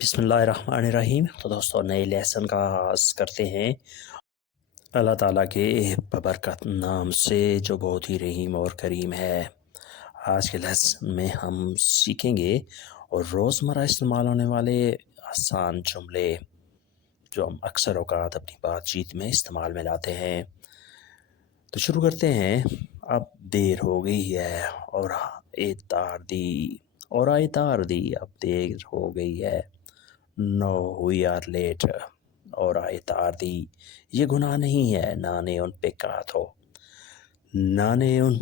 بسم اللہ الرحمن الرحیم۔ تو دوستوں نئے لیسن کا آغاز کرتے ہیں اللہ تعالیٰ کے ببرکت نام سے جو بہت ہی رحیم اور کریم ہے۔ آج کے لیسن میں ہم سیکھیں گے اور روزمرہ استعمال ہونے والے آسان جملے جو ہم اکثر اوقات اپنی بات چیت میں استعمال میں لاتے ہیں۔ تو شروع کرتے ہیں۔ اب دیر ہو گئی ہے اور آئے تار دی اب دیر ہو گئی ہے۔ No we are late اور آئے تار دی یہ گناہ نہیں ہے۔ نانے ان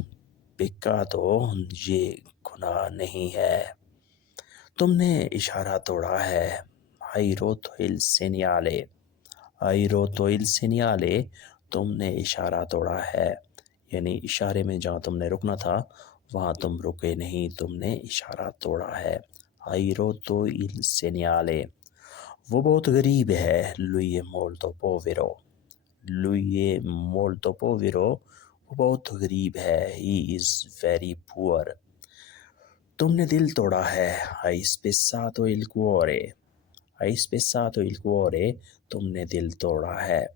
پکاتو یہ گناہ نہیں ہے۔ تم نے اشارہ توڑا ہے۔ آئی روتو il segnale تم نے اشارہ توڑا ہے، یعنی اشارے میں جہاں تم نے رکنا تھا وہاں تم رکے نہیں، تم نے اشارہ توڑا ہے۔ آئی روتو il segnale وہ بہت غریب ہے۔ lui è molto povero وہ بہت غریب ہے۔ he is very poor تم نے دل توڑا ہے۔ hai spezzato il cuore تم نے دل توڑا ہے۔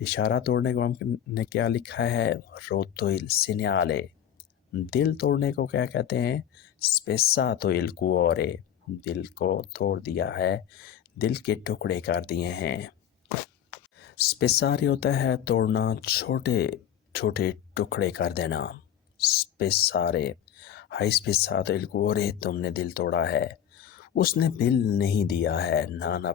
اشارہ توڑنے کو ہم نے کیا لکھا ہے؟ rotto il segnale۔ دل توڑنے کو کیا کہتے ہیں؟ spezzato il cuore دل کو توڑ دیا ہے، دل کے ٹکڑے کر دیے ہیں۔ spezzare ہوتا ہے توڑنا، چھوٹے چھوٹے ٹکڑے کر دینا۔ spezzare hai spezzato il cuore تم نے دل توڑا ہے۔ اس نے بل نہیں دیا ہے۔ non ha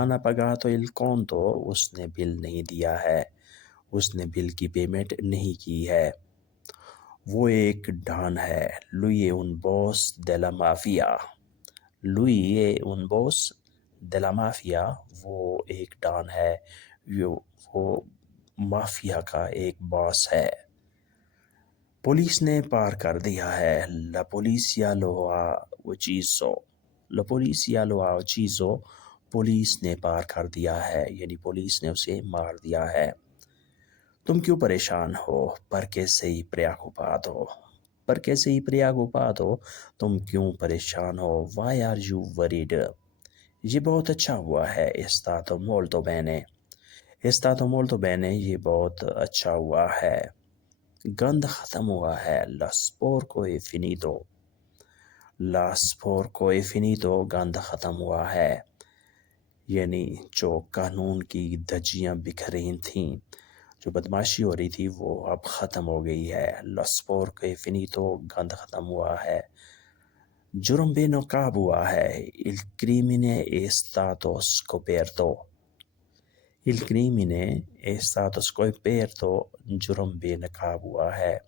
pagato il conto اس نے بل نہیں دیا ہے، اس نے بل کی پیمنٹ نہیں کی ہے۔ وہ ایک ڈان ہے۔ lui è un boss della mafia وہ ایک ڈان ہے، وہ مافیا کا ایک باس ہے۔ پولیس نے پار کر دیا ہے۔ la polizia lo ha ucciso police نے پار کر دیا ہے، یعنی پولیس نے اسے مار دیا ہے۔ تم کیوں پریشان ہو؟ perché sei preoccupato تم کیوں پریشان ہو؟ why are you worried یہ بہت اچھا ہوا ہے۔ è stato molto bene یہ بہت اچھا ہوا ہے۔ گند ختم ہوا ہے۔ la sporco è finito گند ختم ہوا ہے، یعنی جو قانون کی دھجیاں بکھر رہی تھیں، جو بدماشی ہو رہی تھی وہ اب ختم ہو گئی ہے۔ la sporco è finito گند ختم ہوا ہے۔ جرم بے نقاب ہوا ہے۔ il crimine è stato scoperto جرم بے نقاب ہوا ہے۔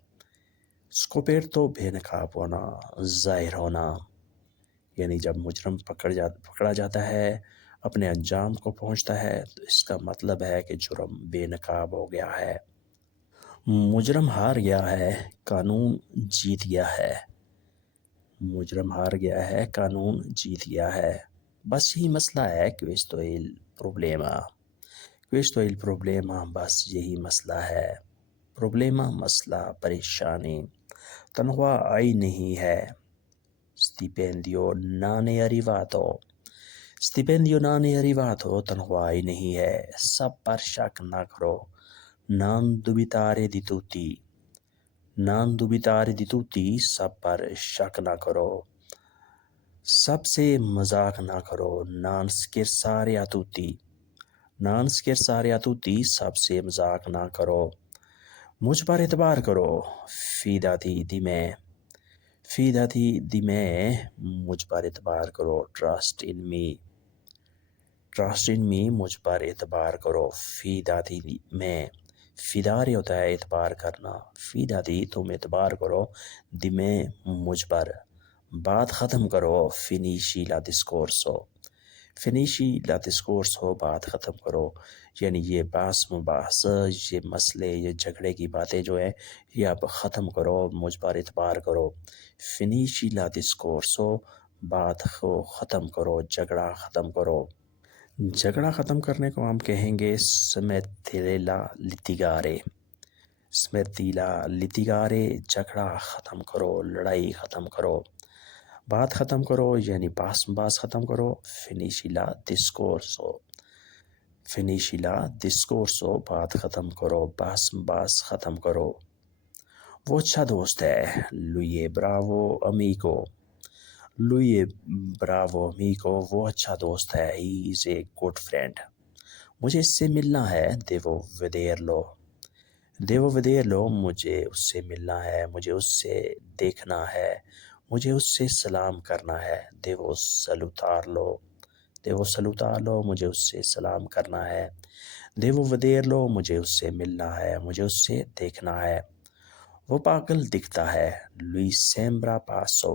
scoperto بے نقاب ہونا، ظاہر ہونا، یعنی جب مجرم پکڑا جاتا ہے، اپنے انجام کو پہنچتا ہے، تو اس کا مطلب ہے کہ جرم بے نقاب ہو گیا ہے۔ مجرم ہار گیا ہے، قانون جیت گیا ہے۔ بس یہی مسئلہ ہے۔ questo è il problema بس یہی مسئلہ ہے۔ problema مسئلہ، پریشانی۔ تنخواہ آئی نہیں ہے۔ stipendio non è arrivato تنخواہ آئی نہیں ہے۔ سب پر شک نہ کرو۔ non dubitare di tutti سب پر شک نہ کرو۔ سب سے مذاق نہ کرو۔ non scherzare a tutti سب سے مذاق نہ کرو۔ مجھ پر اعتبار کرو۔ fidati di me مجھ پر اعتبار کرو۔ trust in me مجھ پر اعتبار کرو۔ fidati di me فدارے ہوتا ہے اعتبار کرنا۔ fidati تم اعتبار کرو، di me مجھ پر۔ بات ختم کرو۔ finisci la discorso بات ختم کرو، یعنی یہ بحث مباحثہ، یہ مسئلے، یہ جھگڑے کی باتیں جو ہیں یہ اب ختم کرو، مجھ پر اعتبار کرو۔ finisci la discorso بات کو ختم کرو، جھگڑا ختم کرو۔ جھگڑا ختم کرنے کو ہم کہیں گے smettila litigare جھگڑا ختم کرو، لڑائی ختم کرو۔ بات ختم کرو یعنی باس ختم کرو، فینیشیلا ڈسکورسو، فینیشیلا ڈسکورسو، بات ختم کرو، باس ختم کرو۔ وہ اچھا دوست ہے، لوئے براوو امیگو، لوئے براوو امیگو، وہ اچھا دوست ہے، ہی از اے گڈ فرینڈ۔ مجھے اس سے ملنا ہے، دیوو ودیرلو، دیوو ودیرلو، مجھے اس سے ملنا ہے، مجھے اس سے دیکھنا ہے، مجھے اس سے سلام کرنا ہے، دیوو سلوتارلو، دیوو سلوتارلو، مجھے اس سے سلام کرنا ہے، دیوو ودیرلو، مجھے اس سے ملنا ہے، مجھے اس سے دیکھنا ہے۔ وہ پاگل دکھتا ہے، لوئی سیمبرا پاسو،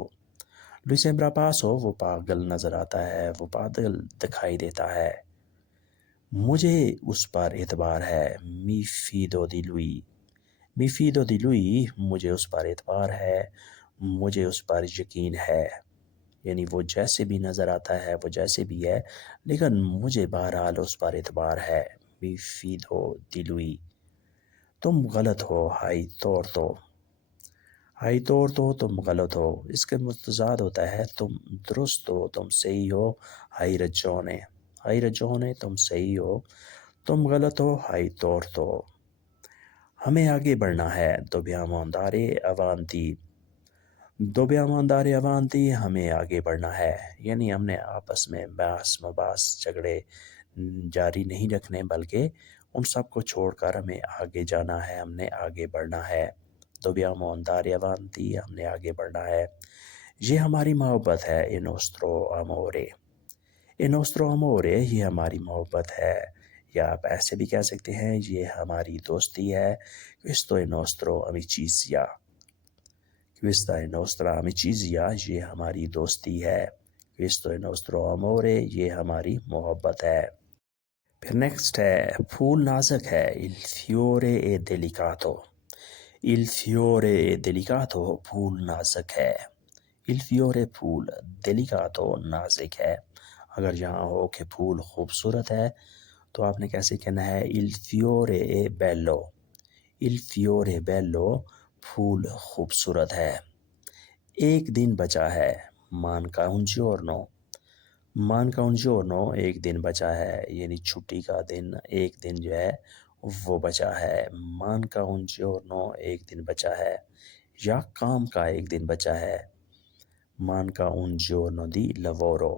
لوئی سیمبرا پاسو، وہ پاگل نظر آتا ہے، وہ پاگل دکھائی دیتا ہے۔ مجھے اس پر اعتبار ہے، می فیدو دی لوئی، می فیدو دی لوئی، مجھے اس پر اعتبار ہے، مجھے اس پر یقین ہے۔ یعنی وہ جیسے بھی نظر آتا ہے، وہ جیسے بھی ہے، لیکن مجھے بہرحال اس پر اعتبار ہے، می فیدو دی لوئی۔ تم غلط ہو، ہائی طور تو، ہائی طور تو تم غلط ہو، اس کے متضاد ہوتا ہے تم درست ہو، تم صحیح ہو، ہائی رجونے، ہائی رجونے، تم صحیح ہو، تم غلط ہو، ہائی طور تو۔ ہمیں آگے بڑھنا ہے، dobbiamo andare avanti، dobbiamo andare avanti، ہمیں آگے بڑھنا ہے، یعنی ہم نے آپس میں بحث مباحث جھگڑے جاری نہیں رکھنے، بلکہ ان سب کو چھوڑ کر ہمیں آگے جانا ہے، ہم نے آگے بڑھنا ہے۔ dobbiamo andare avanti، ہم نے آگے بڑھنا ہے۔ یہ ہماری محبت ہے، è nostro amore، è nostro amore، یہ ہماری محبت ہے، یا آپ ایسے بھی کہہ سکتے ہیں یہ ہماری دوستی ہے، questo è nostro amicizia، questa è nostra amicizia، یہ ہماری دوستی ہے، questo è nostro amore، یہ ہماری محبت ہے۔ پھر نیکسٹ ہے، پھول نازک ہے، il fiore è delicato، il fiore è delicato، پھول نازک ہے، il fiore پھول، delicato نازک ہے۔ اگر یہاں ہو کہ پھول خوبصورت ہے تو آپ نے کیسے کہنا ہے، il fiore è bello، il fiore è bello، پھول خوبصورت ہے۔ ایک دن بچا ہے، manca un giorno، manca un giorno، ایک دن بچا ہے، یعنی چھٹی کا دن، ایک دن جو ہے وہ بچا ہے، manca un giorno، ایک دن بچا ہے، یا کام کا ایک دن بچا ہے، manca un giorno di lavoro،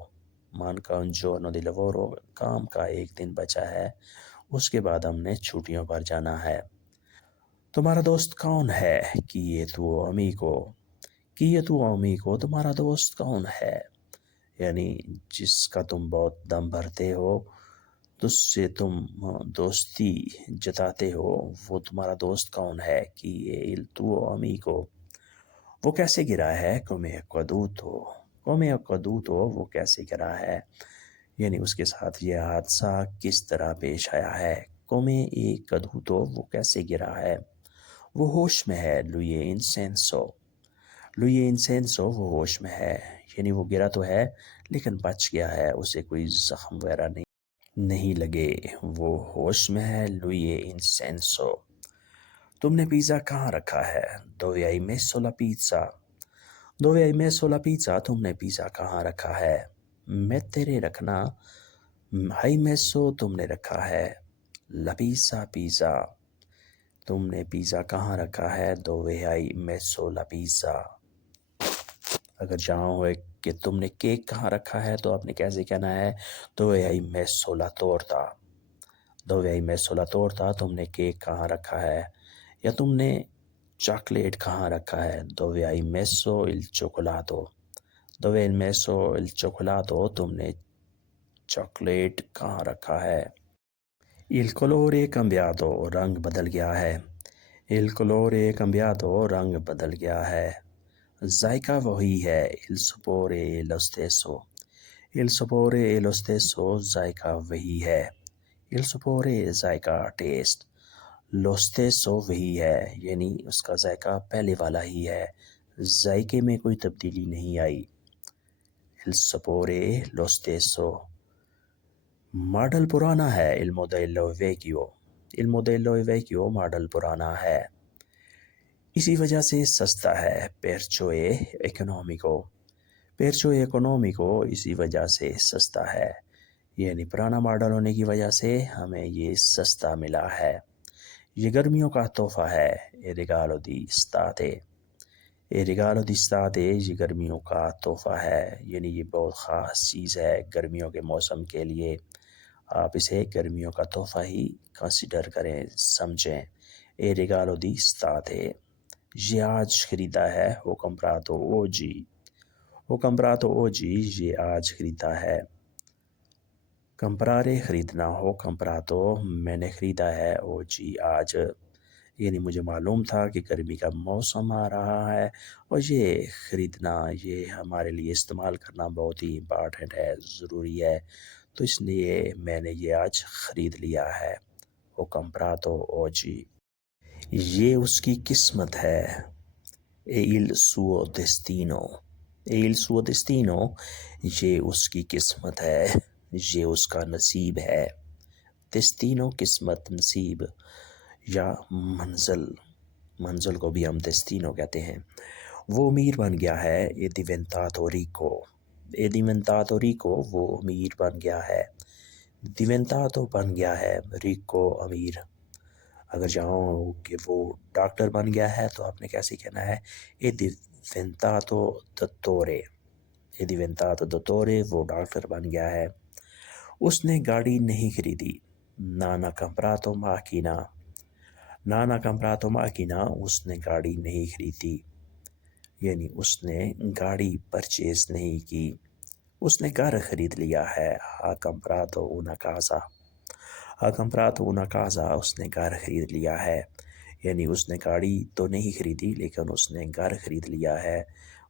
manca un giorno di lavoro، کام کا ایک دن بچا ہے، اس کے بعد ہم نے چھٹیوں پر جانا ہے۔ تمہارا دوست کون ہے، کیے تو امیگو، کیے تو امیگو، تمہارا دوست کون ہے، یعنی جس کا تم بہت دم بھرتے ہو، جس سے تم دوستی جتاتے ہو، وہ تمہارا دوست کون ہے، کیے il tuo amico، وہ کیسے گرا ہے، come è caduto، come è caduto، وہ کیسے گرا ہے، یعنی اس کے ساتھ یہ حادثہ کس طرح پیش آیا ہے، come è caduto، وہ کیسے گرا ہے۔ وہ ہوش میں ہے، lui è in senso، lui è in senso، وہ ہوش میں ہے، یعنی وہ گرا تو ہے لیکن بچ گیا ہے، اسے کوئی زخم وغیرہ نہیں لگے، وہ ہوش میں ہے، lui è in senso۔ تم نے پیزا کہاں رکھا ہے، dove hai messo la pizza، dove hai messo la pizza، تم نے پیزا کہاں رکھا ہے، mettere رکھنا، hai messo تم نے رکھا ہے، la pizza پیزا، تم نے پیزا کہاں رکھا ہے، dove hai messo la pizza۔ اگر جہاں ہوئے کہ تم نے کیک کہاں رکھا ہے تو آپ نے کیسے کہنا ہے، dove hai messo la torta، dove hai messo la torta، تم نے کیک کہاں رکھا ہے، یا تم نے چاکلیٹ کہاں رکھا ہے، dove hai messo il cioccolato، dove hai messo il cioccolato، تم نے چاکلیٹ کہاں رکھا ہے۔ il colore è cambiato، رنگ بدل گیا ہے، il colore è cambiato، رنگ بدل گیا ہے۔ ذائقہ وہی ہے، il sapore è lo stesso، il sapore è lo stesso، ذائقہ وہی ہے، il sapore ذائقہ ٹیسٹ، lo stesso وہی ہے، یعنی اس کا ذائقہ پہلے والا ہی ہے، ذائقے میں کوئی تبدیلی نہیں آئی، il sapore lo stesso۔ Model پرانا ہے، il modello è vecchio، il modello è vecchio، model پرانا ہے، اسی وجہ سے سستا ہے، perciò è economico، پیرچو اکنومیکو اسی وجہ سے سستا ہے، یعنی پرانا ماڈل ہونے کی وجہ سے ہمیں یہ سستا ملا ہے۔ یہ گرمیوں کا تحفہ ہے، اے ریگالو دی اسٹاتے، اے ریگالو دی اسٹاتے، یہ گرمیوں کا تحفہ ہے، یعنی یہ بہت خاص چیز ہے گرمیوں کے موسم کے لیے۔ آپ اسے گرمیوں کا تحفہ ہی کنسیڈر کریں، سمجھیں۔ اے ریگالو دی اسٹاتے، یہ آج خریدا ہے ہو کمپراتو اوجی، ہو کمپراتو اوجی، یہ آج خریدا ہے۔ کمپرارے خریدنا، ہو کمپراتو میں نے خریدا ہے، اوجی آج، یعنی مجھے معلوم تھا کہ گرمی کا موسم آ رہا ہے اور یہ خریدنا، یہ ہمارے لیے استعمال کرنا بہت ہی امپارٹنٹ ہے، ضروری ہے، تو اس لیے میں نے یہ آج خرید لیا ہے، ہو کمپراتو اوجی۔ یہ اس کی قسمت ہے، اے il suo destino، اے il suo destino، یہ اس کی قسمت ہے، یہ اس کا نصیب ہے۔ destino قسمت، نصیب یا منزل، منزل کو بھی ہم destino کہتے ہیں۔ وہ امیر بن گیا ہے، è diventato ricco، è diventato ricco، وہ امیر بن گیا ہے، diventato بن گیا ہے، ricco امیر۔ اگر چاہوں کہ وہ ڈاکٹر بن گیا ہے تو آپ نے کیسے کہنا ہے، è diventato dottore، è diventato dottore، وہ ڈاکٹر بن گیا ہے۔ اس نے گاڑی نہیں خریدی، non ha comprato macchina، non ha comprato macchina، اس نے گاڑی نہیں خریدی، یعنی اس نے گاڑی پرچیز نہیں کی، اس نے گھر خرید لیا ہے، ha comprato una casa، ha comprato una casa، اس نے گھر خرید لیا ہے، یعنی اس نے گاڑی تو نہیں خریدی لیکن اس نے گھر خرید لیا ہے،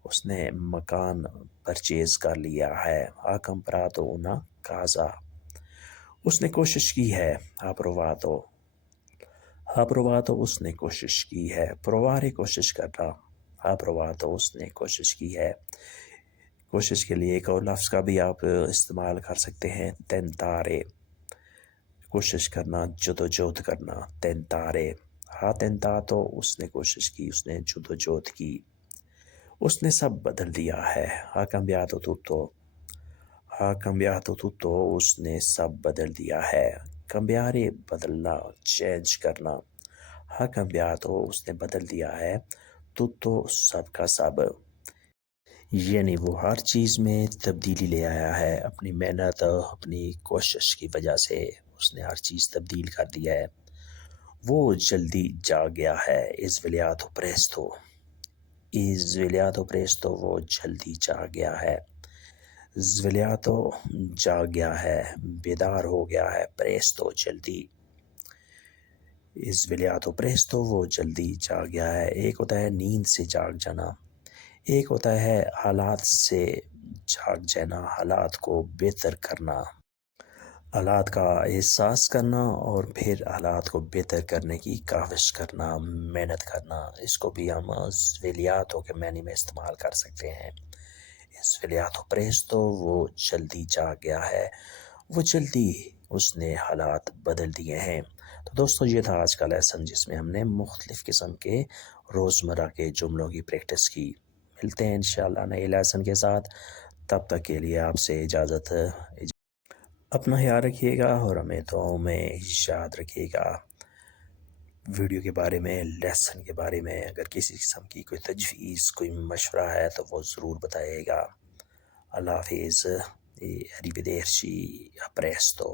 اس نے مکان پرچیز کر لیا ہے، ha comprato una casa۔ اس نے کوشش کی ہے، ha provato، ha provato، اس نے کوشش کی ہے، provare کوشش کرنا، ha provato، اس نے کوشش کی ہے۔ کوشش کے لیے ایک اور لفظ کا بھی آپ استعمال کر سکتے ہیں، tentare، کوشش کرنا، جدوجہد کرنا، tentare، ha tentato، اس نے کوشش کی، اس نے جدوجہد کی۔ اس نے سب بدل دیا ہے، ha cambiato tutto، ha cambiato tutto، اس نے سب بدل دیا ہے۔ cambiare بدلنا، چینج کرنا، ha cambiato، اس نے بدل دیا ہے، tutto سب کا سب، یعنی وہ ہر چیز میں تبدیلی لے آیا ہے، اپنی محنت، اپنی کوشش کی وجہ سے اس نے ہر چیز تبدیل کر دیا ہے۔ وہ جلدی جاگ گیا ہے، svegliato presto، svegliato presto، وہ جلدی جاگ گیا ہے، svegliato جاگ گیا ہے، بیدار ہو گیا ہے، presto جلدی، svegliato presto، وہ جلدی جاگ گیا ہے۔ ایک ہوتا ہے نیند سے جاگ جانا، ایک ہوتا ہے حالات سے جاگ جانا، حالات کو بہتر کرنا، حالات کا احساس کرنا اور پھر حالات کو بہتر کرنے کی کاوش کرنا، محنت کرنا، اس کو بھی ہم svegliato کے معنی میں استعمال کر سکتے ہیں۔ svegliato presto، وہ جلدی جاگ گیا ہے، وہ جلدی اس نے حالات بدل دیے ہیں۔ تو دوستو یہ تھا آج کا لیسن جس میں ہم نے مختلف قسم کے روزمرہ کے جملوں کی پریکٹس کی۔ ملتے ہیں انشاءاللہ نئے لیسن کے ساتھ، تب تک کے لیے آپ سے اجازت، اپنا خیال رکھیے گا اور ہمیں دعاؤں میں یاد رکھیے گا۔ ویڈیو کے بارے میں، لیسن کے بارے میں اگر کسی قسم کی کوئی تجویز، کوئی مشورہ ہے تو وہ ضرور بتائیے گا۔ اللہ حافظ، arrivederci، a presto۔